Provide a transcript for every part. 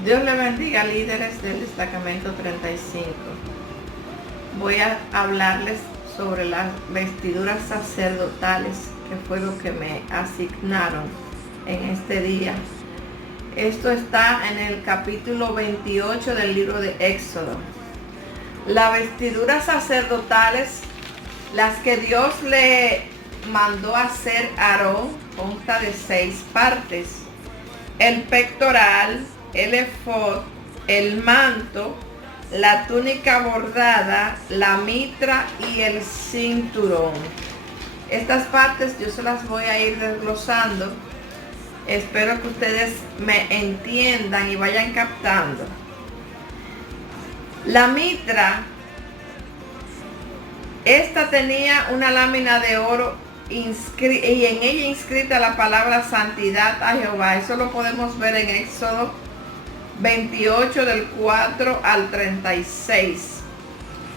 Dios le bendiga, líderes del destacamento 35. Voy a hablarles sobre las vestiduras sacerdotales, que fue lo que me asignaron en este día. Esto está en el capítulo 28 del libro de Éxodo. Las vestiduras sacerdotales, las que Dios le mandó hacer a Aarón, consta de 6 partes: el pectoral, el efod, el manto, la túnica bordada, la mitra y el cinturón. Estas partes yo se las voy a ir desglosando. Espero que ustedes me entiendan y vayan captando. La mitra, esta tenía una lámina de oro y en ella inscrita la palabra santidad a Jehová. Eso lo podemos ver en Éxodo 28 del 4 al 36.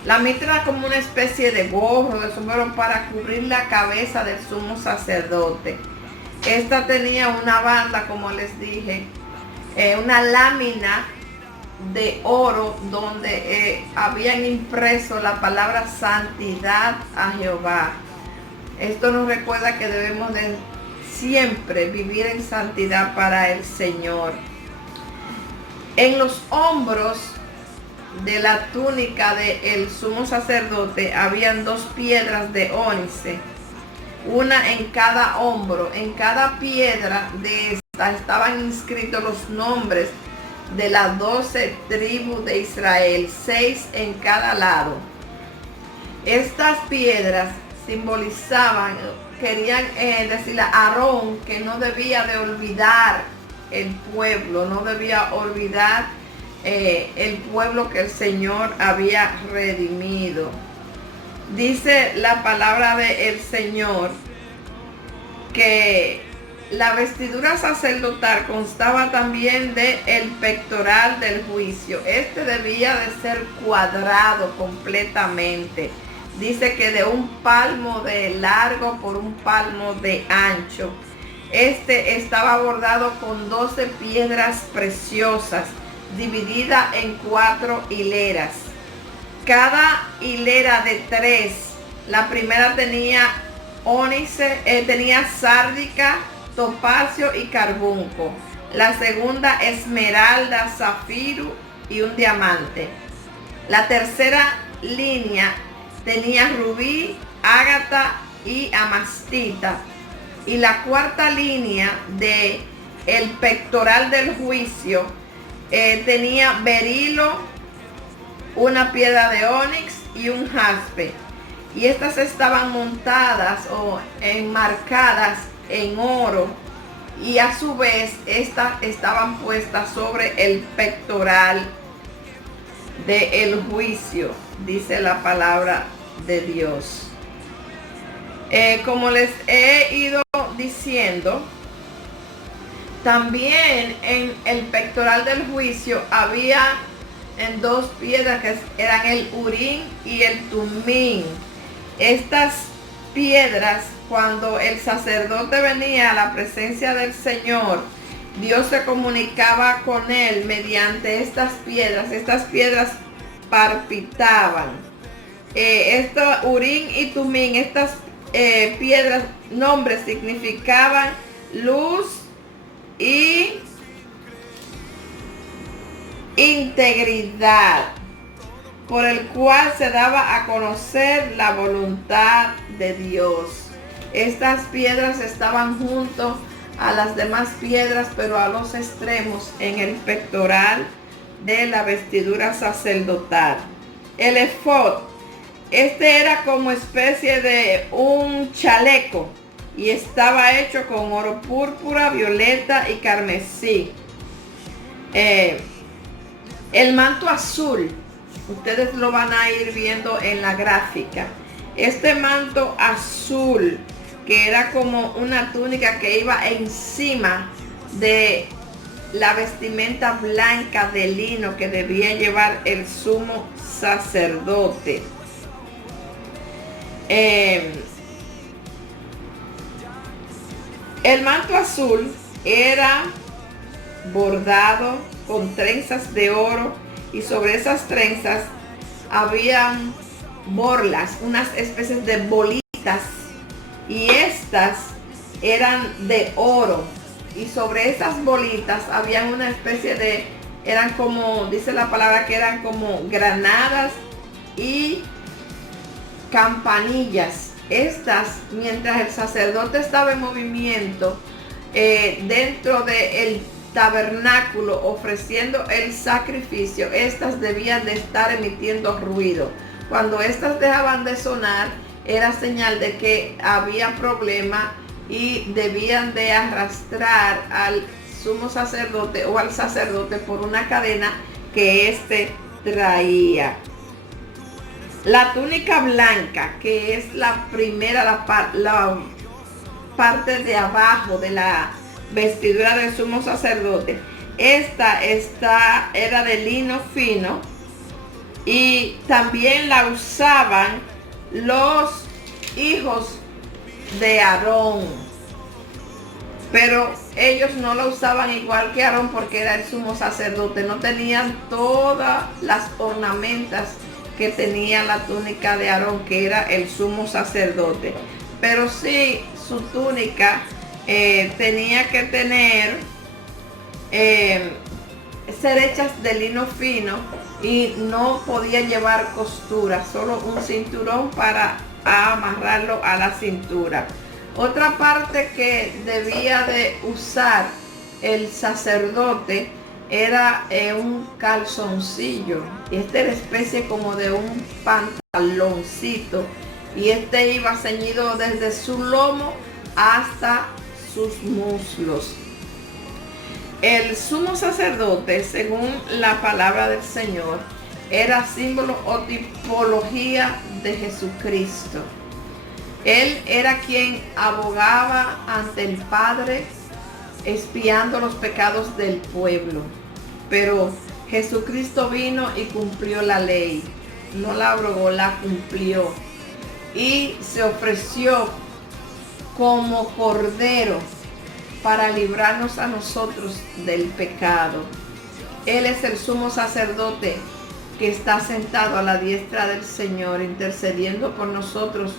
La mitra como una especie de gorro, de sombrero para cubrir la cabeza del sumo sacerdote. Esta tenía una banda, como les dije, una lámina de oro donde habían impreso la palabra santidad a Jehová. Esto nos recuerda que debemos de siempre vivir en santidad para el Señor. En los hombros de la túnica del sumo sacerdote habían 2 piedras de ónice, una en cada hombro. En cada piedra de esta estaban inscritos los nombres de las 12 tribus de Israel, 6 en cada lado. Estas piedras simbolizaban, querían decirle a Aarón que no debía de olvidar el pueblo, no debía olvidar el pueblo que el Señor había redimido. Dice la palabra del Señor que la vestidura sacerdotal constaba también de el pectoral del juicio. Este debía de ser cuadrado completamente. Dice que de 1 palmo de largo por 1 palmo de ancho. Este estaba bordado con 12 piedras preciosas, dividida en 4 hileras. Cada hilera de 3, la primera tenía ónice, tenía sárdica, topacio y carbunco. La segunda esmeralda, zafiro y un diamante. La tercera línea tenía rubí, ágata y amastita. Y la cuarta línea de el pectoral del juicio tenía berilo, una piedra de ónix y un jaspe. Y estas estaban montadas o enmarcadas en oro, y a su vez estas estaban puestas sobre el pectoral del juicio, dice la palabra de Dios. Como les he ido diciendo, también en el pectoral del juicio había en 2 piedras que eran el urín y el tumín. Estas piedras, cuando el sacerdote venía a la presencia del Señor, Dios se comunicaba con él mediante estas piedras. Estas piedras palpitaban. Urín y tumín, estas piedras, nombres significaban luz y integridad, por el cual se daba a conocer la voluntad de Dios. Estas piedras estaban junto a las demás piedras, pero a los extremos, en el pectoral de la vestidura sacerdotal. El efod, este era como especie de un chaleco y estaba hecho con oro púrpura, violeta y carmesí. El manto azul, ustedes lo van a ir viendo en la gráfica. Este manto azul, que era como una túnica que iba encima de la vestimenta blanca de lino que debía llevar el sumo sacerdote. El manto azul era bordado con trenzas de oro, y sobre esas trenzas habían borlas, unas especies de bolitas, y estas eran de oro, y sobre esas bolitas habían una especie de, eran como, dice la palabra que eran como granadas y campanillas. Estas, mientras el sacerdote estaba en movimiento dentro del tabernáculo ofreciendo el sacrificio, estas debían de estar emitiendo ruido. Cuando estas dejaban de sonar, era señal de que había problema y debían de arrastrar al sumo sacerdote o al sacerdote por una cadena que éste traía. La túnica blanca, que es la primera, la parte de abajo de la vestidura del sumo sacerdote, esta era de lino fino, y también la usaban los hijos de Aarón, pero ellos no la usaban igual que Aarón porque era el sumo sacerdote, no tenían todas las ornamentas que tenía la túnica de Aarón, que era el sumo sacerdote, pero sí su túnica tenía que tener ser hechas de lino fino y no podía llevar costura, solo un cinturón para amarrarlo a la cintura. Otra parte que debía de usar el sacerdote era un calzoncillo, y este era especie como de un pantaloncito, y este iba ceñido desde su lomo hasta sus muslos. El sumo sacerdote, según la palabra del Señor, era símbolo o tipología de Jesucristo. Él era quien abogaba ante el Padre, expiando los pecados del pueblo. Pero Jesucristo vino y cumplió la ley. No la abrogó, la cumplió. Y se ofreció como cordero para librarnos a nosotros del pecado. Él es el sumo sacerdote que está sentado a la diestra del Señor, intercediendo por nosotros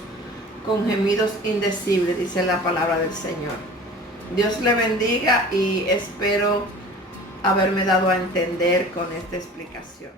con gemidos indecibles, dice la palabra del Señor. Dios le bendiga, y espero haberme dado a entender con esta explicación.